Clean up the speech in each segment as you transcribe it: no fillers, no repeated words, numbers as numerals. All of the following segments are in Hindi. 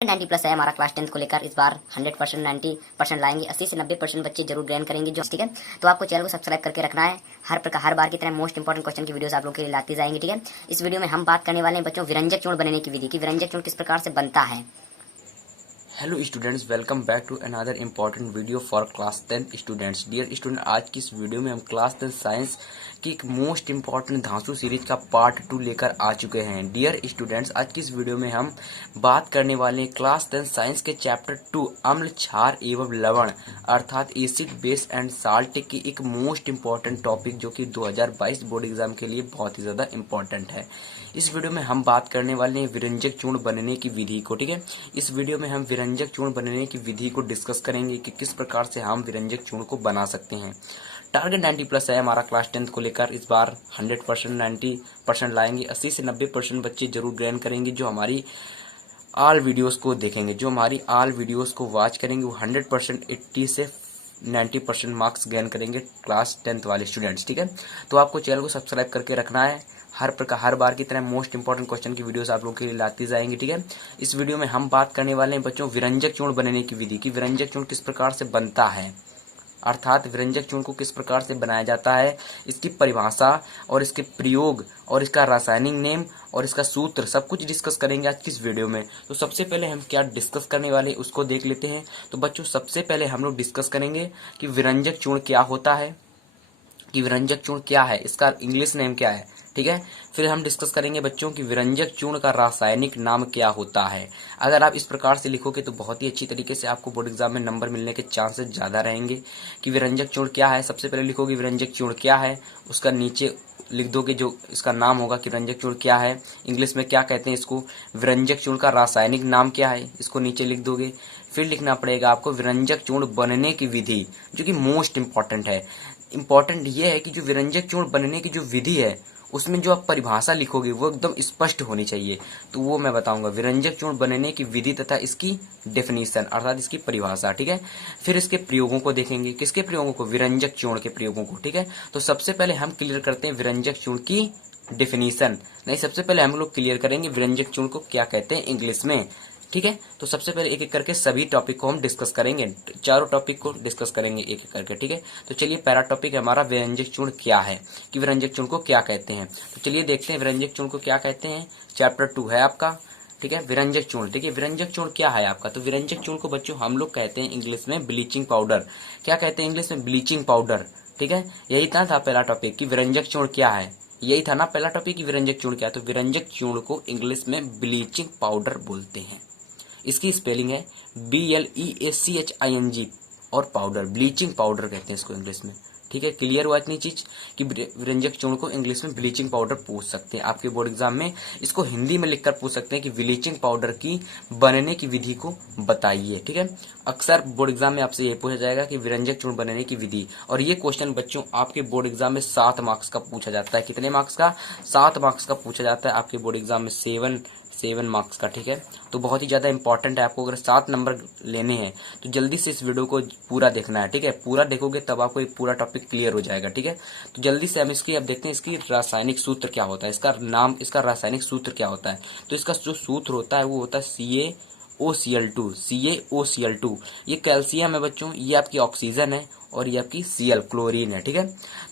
90+ है हमारा क्लास 10th को लेकर। इस बार 100% 90% लाएंगे। 80 से 90% बच्चे जरूर ग्रहण करेंगे जो, ठीक है। तो आपको चैनल को सब्सक्राइब करके रखना है। हर बार की तरह मोस्ट इंपॉर्टेंट क्वेश्चन की वीडियोस आप लोगों के लिए लाती जाएंगी, ठीक है। इस वीडियो में हम बात करने वाले हैं बच्चों विरंजक चूर्ण बनने की विधि की। विरंजक चूर्ण किस प्रकार से बनता है। Hello students, welcome back to another important video for class 10 students. Dear student, आज की इस वीडियो में हम क्लास 10 साइंस की एक मोस्ट इम्पॉर्टेंट धांसू सीरीज का पार्ट 2 लेकर आ चुके हैं। डियर स्टूडेंट्स, आज की इस वीडियो में हम बात करने वाले हैं क्लास 10 साइंस के चैप्टर 2 अम्ल, क्षार एवं लवण अर्थात एसिड, बेस एंड साल्ट की एक मोस्ट इम्पॉर्टेंट टॉपिक जो कि 2022 बोर्ड एग्जाम के लिए बहुत ही ज़्यादा इम्पॉर्टेंट है। इस वीडियो में हम बात करने वाले हैं विरंजक चूर्ण बनने की विधि को, ठीक है। इस वीडियो में हम विरंजक चूर्ण बनने की विधि को डिस्कस करेंगे कि किस प्रकार से हम विरंजक चूर्ण को बना सकते हैं। टारगेट 90+ है हमारा क्लास 10th को लेकर। इस बार 100% 90% लाएंगे। 80 से 90% बच्चे जरूर ग्रहण करेंगे जो हमारी ऑल वीडियोस को देखेंगे, जो हमारी ऑल वीडियोस को वॉच करेंगे। वो 100% 80 से 90% मार्क्स गेन करेंगे क्लास 10th वाले स्टूडेंट्स, ठीक है। तो आपको चैनल को सब्सक्राइब करके रखना है। हर बार की तरह मोस्ट इंपॉर्टेंट क्वेश्चन की वीडियोस आप लोगों के लिए लाती जाएंगी, ठीक है। इस वीडियो में हम बात करने वाले हैं बच्चों विरंजक चूर्ण बनने की विधि की। विरंजक चूर्ण किस प्रकार से बनता है अर्थात विरंजक चूर्ण को किस प्रकार से बनाया जाता है, इसकी परिभाषा और इसके प्रयोग और इसका रासायनिक नेम और इसका सूत्र सब कुछ डिस्कस करेंगे आज की इस वीडियो में। तो सबसे पहले हम क्या डिस्कस करने वाले हैं उसको देख लेते हैं। तो बच्चों, सबसे पहले हम लोग डिस्कस करेंगे कि विरंजक चूर्ण क्या होता है, कि विरंजक चूर्ण क्या है, इसका इंग्लिश नेम क्या है, ठीक है। फिर हम डिस्कस करेंगे बच्चों कि विरंजक चूर्ण का रासायनिक नाम क्या होता है। अगर आप इस प्रकार से लिखोगे तो बहुत ही अच्छी तरीके से आपको बोर्ड एग्जाम में नंबर मिलने के चांसेस ज्यादा रहेंगे। कि विरंजक चूर्ण क्या है, सबसे पहले लिखोगे विरंजक चूर्ण क्या है, उसका नीचे लिख दोगे जो इसका नाम होगा कि विरंजक चूर्ण क्या है, इंग्लिश में क्या कहते हैं इसको। विरंजक चूर्ण का रासायनिक नाम क्या है, इसको नीचे लिख दोगे। फिर लिखना पड़ेगा आपको विरंजक चूर्ण बनने की विधि, जो कि मोस्ट इंपॉर्टेंट है। इंपॉर्टेंट ये है कि जो विरंजक चूर्ण बनने की जो विधि है उसमें जो आप परिभाषा लिखोगे वो एकदम स्पष्ट होनी चाहिए। तो वो मैं बताऊंगा, विरंजक चूर्ण बनने की विधि तथा इसकी डेफिनेशन अर्थात इसकी परिभाषा, ठीक है। फिर इसके प्रयोगों को देखेंगे, किसके प्रयोगों को, विरंजक चूर्ण के प्रयोगों को, ठीक है। तो सबसे पहले हम क्लियर करते हैं विरंजक चूर्ण की डेफिनेशन। नहीं, सबसे पहले हम लोग क्लियर करेंगे विरंजक चूर्ण को क्या कहते हैं इंग्लिश में, ठीक है। तो सबसे पहले एक एक करके सभी टॉपिक को हम डिस्कस करेंगे, चारों टॉपिक को डिस्कस करेंगे एक एक करके, ठीक है। तो चलिए, पहला टॉपिक है हमारा विरंजक चूर्ण क्या है, कि विरंजक चूर्ण को क्या कहते हैं। तो चलिए देखते हैं विरंजक चूर्ण को क्या कहते हैं। चैप्टर 2 है आपका, ठीक है, विरंजक चूर्ण। ठीक है, विरंजक चूर्ण क्या है आपका, तो विरंजक चूर्ण को बच्चों हम लोग कहते हैं इंग्लिश में ब्लीचिंग पाउडर। क्या कहते हैं इंग्लिश में, ब्लीचिंग पाउडर, ठीक है। यही था पहला टॉपिक कि विरंजक चूर्ण क्या है, यही था ना पहला टॉपिक कि विरंजक चूर्ण क्या है। तो विरंजक चूर्ण को इंग्लिश में ब्लीचिंग पाउडर बोलते हैं। इसकी स्पेलिंग है BLEACHING और पाउडर, ब्लीचिंग पाउडर कहते हैं इसको इंग्लिश में, ठीक है। क्लियर हुआ इतनी चीज कि विरंजक चूर्ण को इंग्लिश में ब्लीचिंग पाउडर पूछ सकते हैं। आपके बोर्ड एग्जाम में इसको हिंदी में लिखकर पूछ सकते हैं कि ब्लीचिंग पाउडर की बनने की विधि को बताइए, ठीक है। अक्सर बोर्ड एग्जाम में आपसे ये पूछा जाएगा कि विरंजक चूर्ण बनने की विधि, और ये क्वेश्चन बच्चों आपके बोर्ड एग्जाम में 7 मार्क्स का पूछा जाता है। कितने मार्क्स का, 7 मार्क्स का पूछा जाता है आपके बोर्ड एग्जाम में, 7 मार्क्स का, ठीक है। तो बहुत ही ज्यादा इंपॉर्टेंट है। आपको अगर 7 नंबर लेने हैं तो जल्दी से इस वीडियो को पूरा देखना है, ठीक है। पूरा देखोगे तब आपको एक पूरा टॉपिक क्लियर हो जाएगा, ठीक है। तो जल्दी से हम अब देखते हैं इसकी रासायनिक सूत्र क्या होता है, इसका नाम, इसका रासायनिक सूत्र क्या होता है। तो इसका जो सूत्र होता है वो होता है CaOCl2। ये कैल्शियम है बच्चों, ये आपकी ऑक्सीजन है और ये आपकी Cl क्लोरीन है, ठीक है।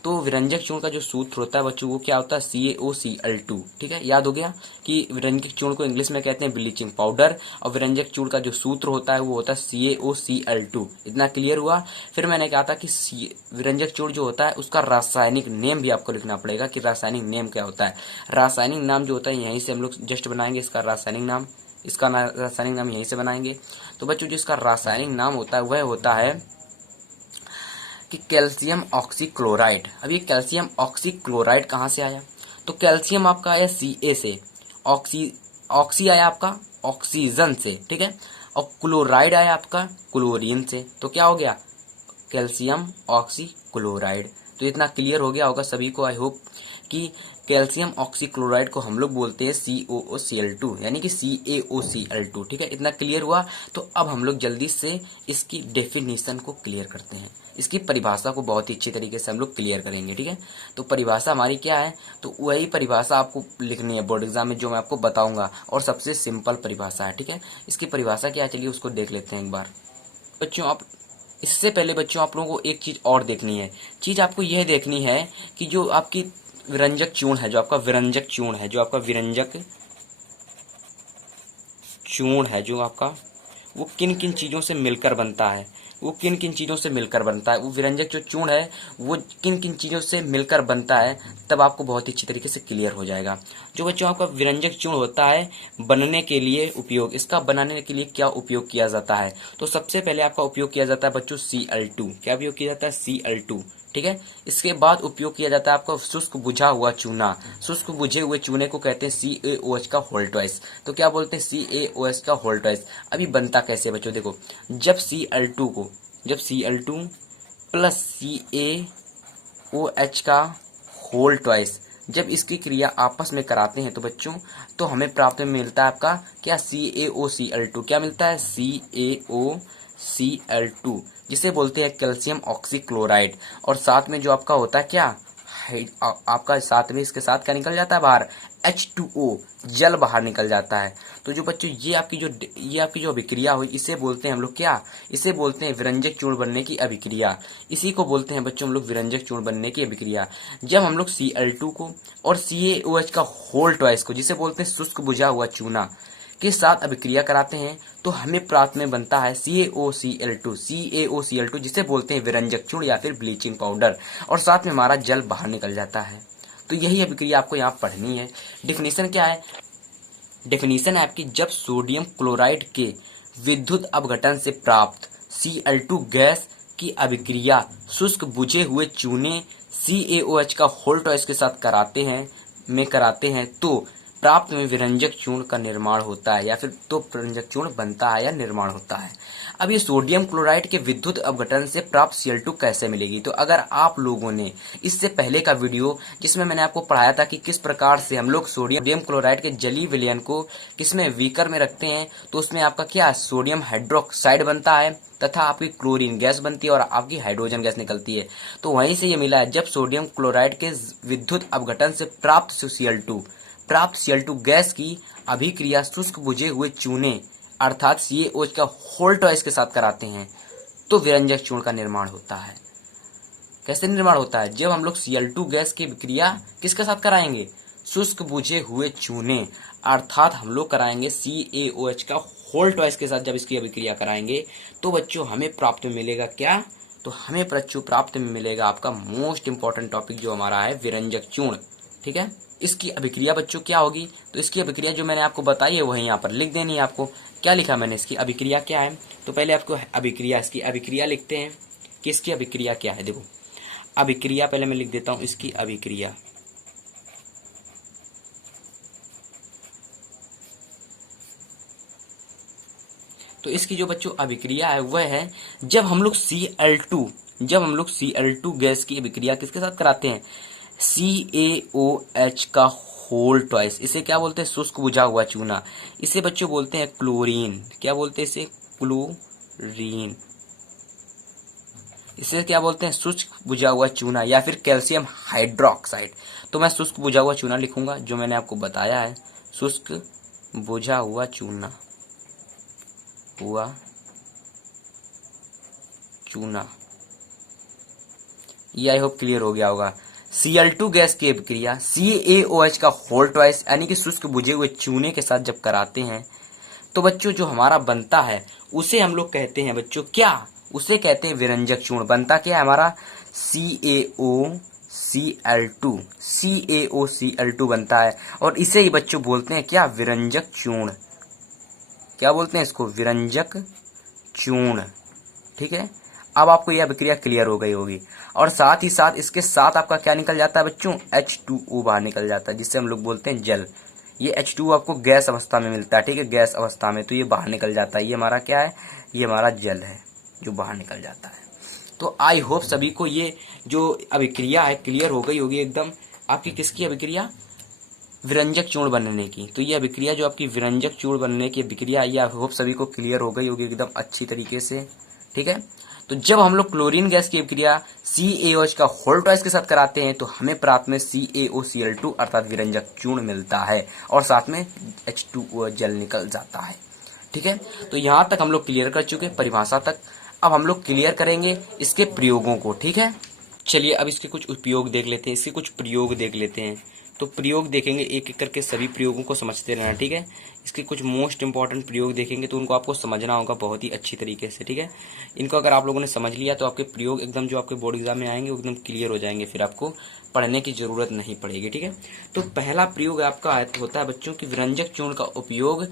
तो विरंजक चूर्ण का जो सूत्र होता है बच्चों वो क्या होता है, CaOCl2, ठीक है। याद हो गया कि विरंजक चूर्ण को इंग्लिश में कहते हैं ब्लीचिंग पाउडर और विरंजक चूर्ण का जो सूत्र होता है वो होता है CaOCl2। इतना क्लियर हुआ। फिर मैंने कहा था कि विरंजक चूर्ण जो होता है उसका रासायनिक नेम भी आपको लिखना पड़ेगा कि रासायनिक नेम क्या होता है। रासायनिक नाम जो होता है यहीं से हम लोग जस्ट बनाएंगे इसका रासायनिक नाम, इसका रासायनिक नाम यहीं से बनाएंगे। तो बच्चों, जो इसका रासायनिक नाम होता है वह होता है कि कैल्शियम ऑक्सीक्लोराइड। अब ये कैल्शियम ऑक्सीक्लोराइड कहाँ से आया, तो कैल्शियम आपका आया Ca से, ऑक्सी आया आपका ऑक्सीजन से, ठीक है, और क्लोराइड आया आपका क्लोरीन से। तो क्या हो गया, कैल्शियम ऑक्सीक्लोराइड। तो इतना क्लियर हो गया होगा सभी को, आई होप कि कैल्शियम ऑक्सीक्लोराइड को हम लोग बोलते हैं COOCl2 यानी कि CaOCl2। ठीक है, इतना क्लियर हुआ। तो अब हम लोग जल्दी से इसकी डेफिनेशन को क्लियर करते हैं, इसकी परिभाषा को बहुत ही अच्छी तरीके से हम लोग क्लियर करेंगे। ठीक है, तो परिभाषा हमारी क्या है, तो वही परिभाषा आपको लिखनी है बोर्ड एग्जाम में जो मैं आपको बताऊंगा, और सबसे सिंपल परिभाषा है। ठीक है, इसकी परिभाषा क्या है, चलिए उसको देख लेते हैं एक बार। बच्चों आप इससे पहले बच्चों आप लोगों को एक चीज और देखनी है। चीज आपको यह देखनी है कि जो आपकी विरंजक चूर्ण है, जो आपका विरंजक चूर्ण है, जो आपका विरंजक चूर्ण है, जो आपका वो किन किन चीजों से मिलकर बनता है, वो किन किन चीजों से मिलकर बनता है, वो विरंजक जो चूर्ण है वो किन किन चीजों से मिलकर बनता है, तब आपको बहुत ही अच्छी तरीके से क्लियर हो जाएगा। जो बच्चों आपका विरंजक चूर्ण होता है बनने के लिए उपयोग, इसका बनाने के लिए क्या उपयोग किया जाता है, तो सबसे पहले आपका उपयोग किया जाता है बच्चों Cl2। क्या उपयोग किया जाता है, Cl2। ठीक है, इसके बाद उपयोग किया जाता है आपका शुष्क बुझा हुआ चूना। शुष्क बुझे हुए चूने को कहते हैं CaOH का होल ट्वाइस। तो क्या बोलते हैं, CaOH का होल ट्वाइस। अभी बनता कैसे बच्चों, देखो, जब Cl2 प्लस CaOH का होल ट्वाइस, जब इसकी क्रिया आपस में कराते हैं तो बच्चों तो हमें प्राप्त में मिलता है आपका क्या, CaOCl2। क्या मिलता है, CaOCl2, जिसे बोलते हैं कैल्शियम ऑक्सीक्लोराइड। और साथ में जो आपका होता है क्या, आपका साथ में इसके साथ क्या निकल जाता है बाहर, H2O, जल बाहर निकल जाता है। तो जो बच्चों ये आपकी जो अभिक्रिया हुई, इसे बोलते हैं हम लोग क्या, इसे बोलते हैं विरंजक चूर्ण बनने की अभिक्रिया। इसी को बोलते हैं बच्चों हम लोग विरंजक चूर्ण बनने की अभिक्रिया। जब हम लोग Cl2 को और CaOH का होल ट्वाइस को, जिसे बोलते हैं शुष्क बुझा हुआ चूना, के साथ अभिक्रिया कराते हैं तो हमें प्राप्त में बनता है CaOCl2, जिसे बोलते हैं विरंजक चूर्ण या फिर ब्लीचिंग पाउडर, और साथ में हमारा जल बाहर निकल जाता है। तो यही अभिक्रिया आपको यहाँ पढ़नी है। डेफिनेशन क्या है, डेफिनेशन है आपकी, जब सोडियम क्लोराइड के विद्युत अपघटन से प्राप्त Cl2 गैस की अभिक्रिया शुष्क बुझे हुए चूने CaOH का होल ट्वाइस के साथ कराते हैं तो प्राप्त में विरंजक चूर्ण का निर्माण होता है, या फिर तो विरंजक चूर्ण बनता है या निर्माण होता है। अब ये सोडियम क्लोराइड के विद्युत अपघटन से प्राप्त Cl2 कैसे मिलेगी, तो अगर आप लोगों ने इससे पहले का वीडियो जिसमें मैंने आपको पढ़ाया था कि किस प्रकार से हम लोग सोडियम क्लोराइड के जलीय विलयन को किसमें बीकर में रखते हैं, तो उसमें आपका क्या सोडियम हाइड्रोक्साइड बनता है तथा आपकी क्लोरीन गैस बनती है और आपकी हाइड्रोजन गैस निकलती है। तो वहीं से ये मिला है, जब सोडियम क्लोराइड के विद्युत अपघटन से प्राप्त Cl2 गैस की अभिक्रिया शुष्क बुझे हुए चूने अर्थात CaOH का होल ट्वाइस के साथ कराते हैं तो विरंजक चूर्ण का निर्माण होता है। कैसे निर्माण होता है, जब हम लोग Cl2 गैस की अभिक्रिया किसके साथ कराएंगे, शुष्क बुझे हुए चूने अर्थात हम लोग कराएंगे CaOH का होल ट्वाइस के साथ। जब इसकी अभिक्रिया कराएंगे तो बच्चों हमें प्राप्त में मिलेगा क्या, तो हमें बच्चों प्राप्त में मिलेगा आपका मोस्ट इंपॉर्टेंट टॉपिक जो हमारा है विरंजक चूर्ण। ठीक है, इसकी अभिक्रिया बच्चों क्या होगी, तो इसकी अभिक्रिया जो मैंने आपको बताई है वही यहाँ पर लिख देनी है आपको। क्या लिखा मैंने, इसकी अभिक्रिया क्या है, तो पहले आपको अभिक्रिया, इसकी अभिक्रिया लिखते हैं कि इसकी अभिक्रिया क्या है। देखो अभिक्रिया पहले मैं लिख देता हूँ, इसकी अभिक्रिया, तो इसकी जो बच्चों अभिक्रिया है वह है जब हम लोग Cl2 गैस की अभिक्रिया किसके साथ कराते हैं, CaOH का होल ट्वाइस। इसे क्या बोलते हैं, शुष्क बुझा हुआ चूना। इसे बच्चों बोलते हैं क्लोरीन। क्या बोलते हैं इसे, क्लोरीन। इसे क्या बोलते हैं, शुष्क बुझा हुआ चूना या फिर कैल्शियम हाइड्रोक्साइड। तो मैं शुष्क बुझा हुआ चूना लिखूंगा जो मैंने आपको बताया है, शुष्क बुझा हुआ चूना ये आई होप क्लियर हो गया होगा। Cl2 गैस की अभिक्रिया CaOH का होल ट्वाइस यानी कि शुष्क बुझे हुए चूने के साथ जब कराते हैं तो बच्चों जो हमारा बनता है उसे हम लोग कहते हैं बच्चों क्या, उसे कहते हैं विरंजक चूर्ण। बनता क्या है हमारा, CaOCl2 बनता है, और इसे ही बच्चों बोलते हैं क्या, विरंजक चूर्ण। क्या बोलते हैं इसको, विरंजक चूर्ण। ठीक है, अब आपको यह अभिक्रिया क्लियर हो गई होगी। और साथ ही साथ इसके साथ आपका क्या निकल जाता है बच्चों, H2O बाहर निकल जाता है, जिससे हम लोग बोलते हैं जल। ये H2O आपको गैस अवस्था में मिलता है। ठीक है, गैस अवस्था में, तो ये बाहर निकल जाता है। ये हमारा क्या है, ये हमारा जल है जो बाहर निकल जाता है। तो आई होप सभी को ये जो अभिक्रिया है क्लियर हो गई होगी एकदम। आपकी किसकी अभिक्रिया? विरंजक चूर्ण बनने की। तो ये अभिक्रिया जो आपकी विरंजक चूर्ण बनने की अभिक्रिया, ये आप होप सभी को क्लियर हो गई होगी एकदम अच्छी तरीके से। ठीक है, तो जब हम लोग क्लोरीन गैस की अभिक्रिया CaOH का होल्टॉइस के साथ कराते हैं तो हमें प्राप्त में CaOCl2 अर्थात विरंजक चूर्ण मिलता है और साथ में H2O जल निकल जाता है। ठीक है, तो यहां तक हम लोग क्लियर कर चुके परिभाषा तक। अब हम लोग क्लियर करेंगे इसके प्रयोगों को। ठीक है, चलिए अब इसके कुछ उपयोग देख लेते हैं, इसके कुछ प्रयोग देख लेते हैं। तो प्रयोग देखेंगे एक एक करके, सभी प्रयोगों को समझते रहना। ठीक है, इसके कुछ मोस्ट इंपॉर्टेंट प्रयोग देखेंगे तो उनको आपको समझना होगा बहुत ही अच्छी तरीके से। ठीक है, इनको अगर आप लोगों ने समझ लिया तो आपके प्रयोग एकदम जो आपके बोर्ड एग्जाम में आएंगे एकदम क्लियर हो जाएंगे, फिर आपको पढ़ने की जरूरत नहीं पड़ेगी। ठीक है, तो पहला प्रयोग आपका होता है बच्चों की विरंजक चूर्ण का उपयोग।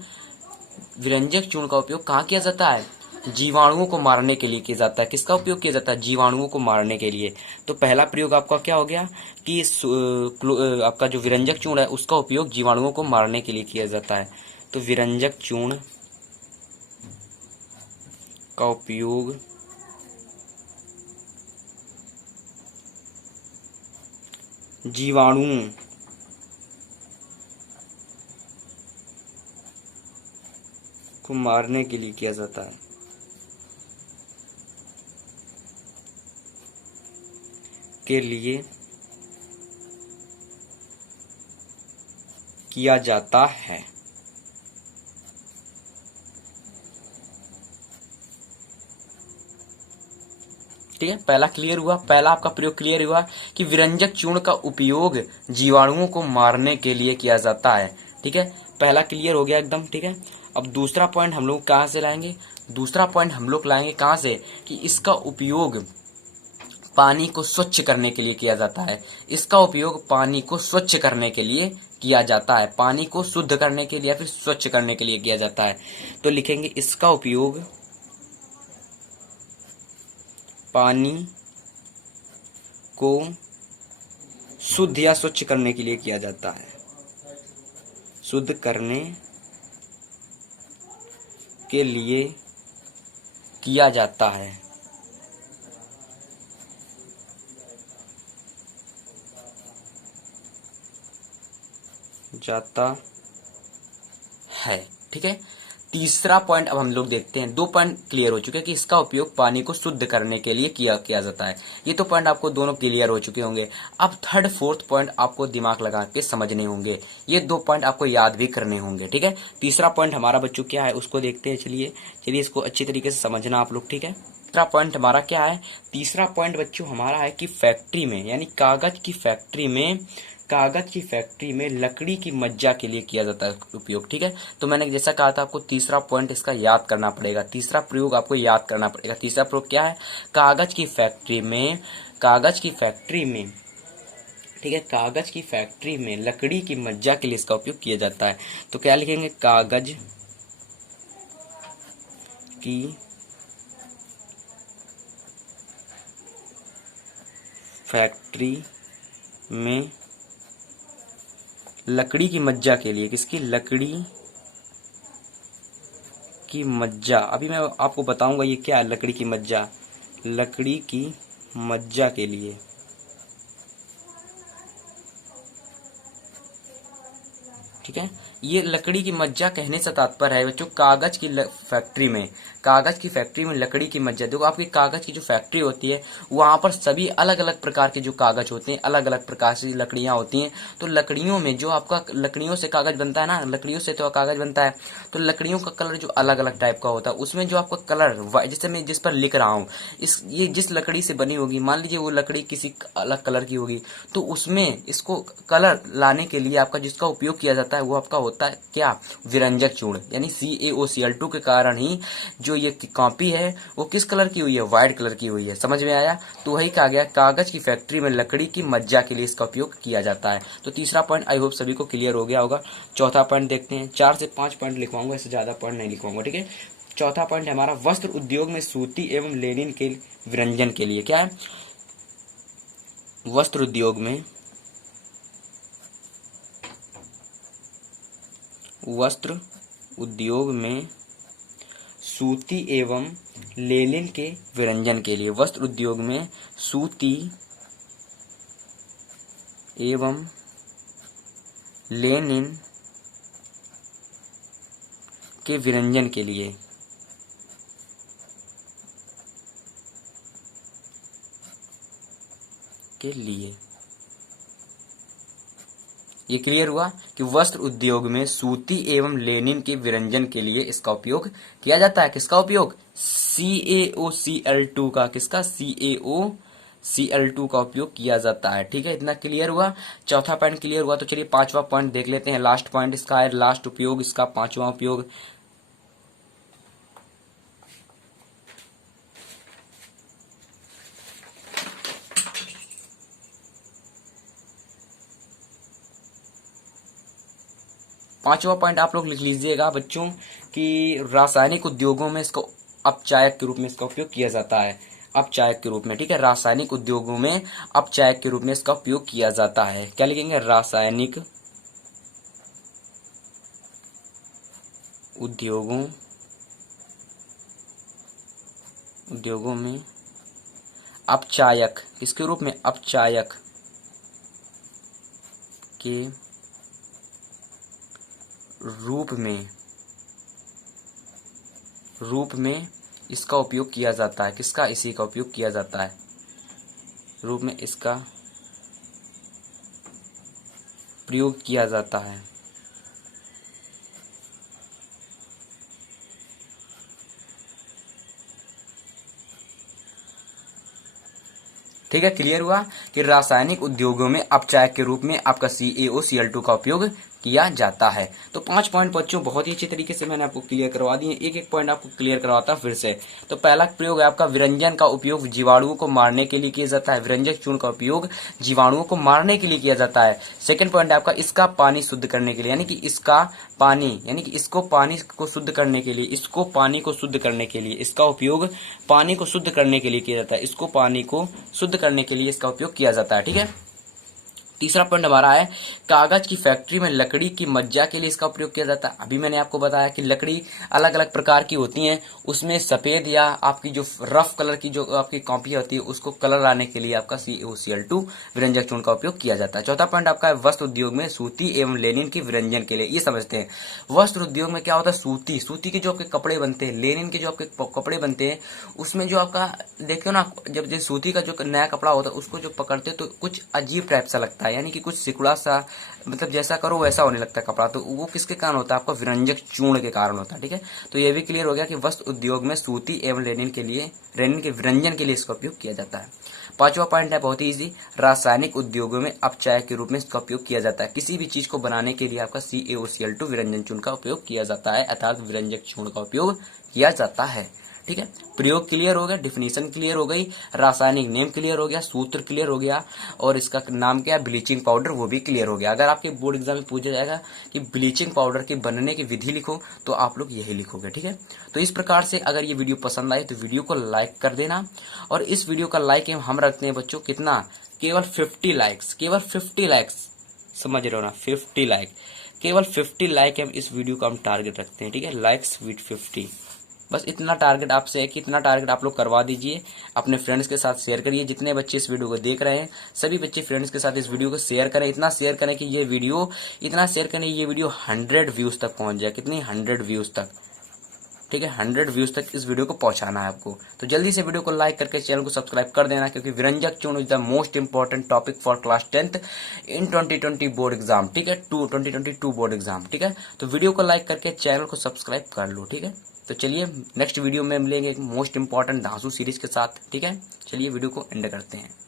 विरंजक चूर्ण का उपयोग कहाँ किया जाता है? जीवाणुओं को मारने के लिए किया जाता है। किसका उपयोग किया जाता है? जीवाणुओं को मारने के लिए। तो पहला प्रयोग आपका क्या हो गया कि आपका जो विरंजक चूर्ण है उसका उपयोग जीवाणुओं को मारने के लिए किया जाता है। तो विरंजक चूर्ण का उपयोग जीवाणुओं को मारने के लिए किया जाता है। के लिए किया जाता है। ठीक है, पहला क्लियर हुआ, पहला आपका प्रयोग क्लियर हुआ कि विरंजक चूर्ण का उपयोग जीवाणुओं को मारने के लिए किया जाता है। ठीक है, पहला क्लियर हो गया एकदम। ठीक है, अब दूसरा पॉइंट हम लोग कहां से लाएंगे? दूसरा पॉइंट हम लोग लाएंगे कहां से कि इसका उपयोग पानी को स्वच्छ करने के लिए किया जाता है। इसका उपयोग पानी को स्वच्छ करने के लिए किया जाता है, पानी को शुद्ध करने के लिए या फिर स्वच्छ करने के लिए किया जाता है। तो लिखेंगे इसका उपयोग पानी को शुद्ध या स्वच्छ करने के लिए किया जाता है। शुद्ध करने के लिए किया जाता है। ठीक है, तीसरा पॉइंट अब हम लोग देखते हैं। दो पॉइंट क्लियर हो चुके हैं कि इसका उपयोग पानी को शुद्ध करने के लिए किया जाता है। ये तो पॉइंट आपको दोनों क्लियर हो चुके होंगे। अब थर्ड फोर्थ पॉइंट आपको दिमाग लगा के समझने होंगे, ये दो पॉइंट आपको याद भी करने होंगे। ठीक है, तीसरा पॉइंट हमारा बच्चों क्या है उसको देखते हैं। चलिए इसको अच्छी तरीके से समझना आप लोग। ठीक है, तीसरा पॉइंट हमारा क्या है? तीसरा पॉइंट बच्चों हमारा है कि फैक्ट्री में, यानी कागज की फैक्ट्री में लकड़ी की मज्जा के लिए किया जाता है उपयोग। ठीक है, तो मैंने जैसा कहा था आपको तीसरा पॉइंट इसका याद करना पड़ेगा, तीसरा प्रयोग आपको याद करना पड़ेगा। तीसरा प्रयोग क्या है? कागज की फैक्ट्री में ठीक है, कागज की फैक्ट्री में लकड़ी की मज्जा के लिए इसका उपयोग किया जाता है। तो क्या लिखेंगे? कागज की फैक्ट्री में लकड़ी की मज्जा के लिए, किसकी? लकड़ी की मज्जा। अभी मैं आपको बताऊंगा ये क्या है लकड़ी की मज्जा। लकड़ी की मज्जा के लिए, ठीक है, ये लकड़ी की मज्जा कहने से तात्पर्य है बच्चों कागज की फैक्ट्री में लकड़ी की मज्जा। देखो आपकी कागज की जो फैक्ट्री होती है वहां पर सभी अलग अलग प्रकार के जो कागज होते हैं, अलग अलग प्रकार से लकड़ियां होती हैं। तो लकड़ियों में जो आपका लकड़ियों से कागज बनता है ना, लकड़ियों से तो कागज बनता है, तो लकड़ियों का कलर जो अलग अलग टाइप का होता है उसमें जो आपका कलर, जैसे मैं जिस पर लिख रहा हूँ ये जिस लकड़ी से बनी होगी, मान लीजिए वो लकड़ी किसी अलग कलर की होगी, तो उसमें इसको कलर लाने के लिए आपका जिसका उपयोग किया जाता है वो आपका होता है क्या? विरंजक चूर्ण, यानी CaOCl2 के कारण ही जो ये कॉपी है वो किस कलर की हुई है? व्हाइट कलर की हुई है। समझ में आया? तो वही कहा गया कागज की फैक्ट्री में लकड़ी की मज्जा के लिए इसका उपयोग किया जाता है। तो तीसरा पॉइंट आई होप सभी को क्लियर हो गया होगा। चौथा पॉइंट देखते हैं, 4 से 5 पॉइंट लिखवाऊंगा, इससे ज्यादा पॉइंट नहीं लिखवाऊंगा। ठीक है, चौथा पॉइंट हमारा वस्त्र उद्योग में सूती एवं लेनिन के विरंजन के लिए। क्या है? वस्त्र उद्योग में सूती एवं लेनिन के विरंजन के लिए। वस्त्र उद्योग में सूती एवं लेनिन के विरंजन के लिए ये क्लियर हुआ कि वस्त्र उद्योग में सूती एवं लेनिन के विरंजन के लिए इसका उपयोग किया जाता है। किसका उपयोग? CaOCl2 का, किसका? CaOCl2 का उपयोग किया जाता है। ठीक है, इतना क्लियर हुआ। चौथा पॉइंट क्लियर हुआ, तो चलिए पांचवा पॉइंट देख लेते हैं। लास्ट पॉइंट इसका है, लास्ट उपयोग इसका, पांचवा उपयोग। पांचवा पॉइंट आप लोग लिख लीजिएगा बच्चों कि रासायनिक उद्योगों में इसको अपचायक के रूप में इसका उपयोग किया जाता है। अपचायक के रूप में, ठीक है, रासायनिक उद्योगों में अपचायक के रूप में इसका उपयोग किया जाता है। क्या लिखेंगे? रासायनिक उद्योगों में अपचायक, किसके रूप में? अपचायक के रूप में इसका उपयोग किया जाता है। किसका? इसी का उपयोग किया जाता है। रूप में इसका प्रयोग किया जाता है। ठीक है, क्लियर हुआ कि रासायनिक उद्योगों में अपचायक के रूप में आपका CaOCl2 का उपयोग किया जाता है। तो 5 पॉइंट बच्चों बहुत ही अच्छी तरीके से मैंने आपको क्लियर करवा दिए। एक एक पॉइंट आपको क्लियर करवाता फिर से। तो पहला प्रयोग है आपका, विरंजन का उपयोग जीवाणुओं को मारने के लिए किया जाता है। विरंजक चूर्ण का उपयोग जीवाणुओं को मारने के लिए किया जाता है। सेकंड पॉइंट है आपका, इसका पानी शुद्ध करने के लिए, यानी कि इसका पानी, यानी कि इसको पानी को शुद्ध करने के लिए, इसको पानी को शुद्ध करने के लिए, इसका उपयोग पानी को शुद्ध करने के लिए किया जाता है। इसको पानी को शुद्ध करने के लिए इसका उपयोग किया जाता है। ठीक है, तीसरा पॉइंट हमारा है, कागज की फैक्ट्री में लकड़ी की मज्जा के लिए इसका प्रयोग किया जाता है। अभी मैंने आपको बताया कि लकड़ी अलग अलग प्रकार की होती हैं, उसमें सफेद या आपकी जो रफ कलर की जो आपकी कॉपी होती है उसको कलर लाने के लिए आपका CaOCl2 विरंजक चूर्ण का उपयोग किया जाता है। चौथा पॉइंट आपका है, वस्त्र उद्योग में सूती एवं लेनिन के विरंजन के लिए। ये समझते हैं वस्त्र उद्योग में क्या होता है, सूती के जो आपके कपड़े बनते हैं, लेनिन के जो आपके कपड़े बनते हैं, उसमें जो आपका देखियो ना, जब सूती का जो नया कपड़ा होता है उसको जो पकड़ते तो कुछ अजीब टाइप सा लगता है, यानी कि कुछ सिकुड़ा सा, मतलब जैसा करो वैसा होने लगता है कपड़ा। तो वो किसके कारण होता है? आपका विरंजक चूर्ण के कारण होता है। ठीक है, तो ये भी क्लियर हो गया कि वस्त्र उद्योग में सूती एवं लेनिन के विरंजन के लिए इसका उपयोग किया जाता है। पांचवा पॉइंट है बहुत ही इजी, रासायनिक उद्योगों में अपचायक के रूप में इसका उपयोग किया जाता है। किसी भी चीज को बनाने के लिए आपका CaOCl2 विरंजन चूर्ण का उपयोग किया जाता है, अर्थात विरंजक चूर्ण का उपयोग किया जाता है। ठीक है, प्रयोग क्लियर हो गया, डिफिनीशन क्लियर हो गई, रासायनिक नेम क्लियर हो गया, सूत्र क्लियर हो गया, और इसका नाम क्या है, ब्लीचिंग पाउडर, वो भी क्लियर हो गया। अगर आपके बोर्ड एग्जाम में पूछा जाएगा कि ब्लीचिंग पाउडर के बनने की विधि लिखो, तो आप लोग यही लिखोगे। ठीक है, तो इस प्रकार से अगर ये वीडियो पसंद आए तो वीडियो को लाइक कर देना, और इस वीडियो का लाइक हम रखते हैं बच्चों कितना, केवल 50 लाइक्स, केवल 50 लाइक्स, समझ रहे हो ना, 50 लाइक, केवल 50 लाइक हम इस वीडियो का हम टारगेट रखते हैं। ठीक है, लाइक्स विद 50, बस इतना टारगेट आपसे है कि इतना टारगेट आप लोग करवा दीजिए। अपने फ्रेंड्स के साथ शेयर करिए, जितने बच्चे इस वीडियो को देख रहे हैं सभी बच्चे फ्रेंड्स के साथ इस वीडियो को शेयर करें। इतना शेयर करें कि ये वीडियो 100 व्यूज तक पहुंच जाए। कितनी? 100 व्यूज तक। ठीक है, 100 व्यूज तक इस वीडियो को पहुंचाना है आपको। तो जल्दी से वीडियो को लाइक करके चैनल को सब्सक्राइब कर देना, क्योंकि विरंजक चूर्ण is the most important topic for class 10th in 2020 board exam. ठीक है, 2022 बोर्ड एग्जाम। ठीक है, तो वीडियो को लाइक करके चैनल को सब्सक्राइब कर लो। ठीक है, तो चलिए नेक्स्ट वीडियो में मिलेंगे एक मोस्ट इंपॉर्टेंट धांसू सीरीज के साथ। ठीक है, चलिए वीडियो को एंड करते हैं।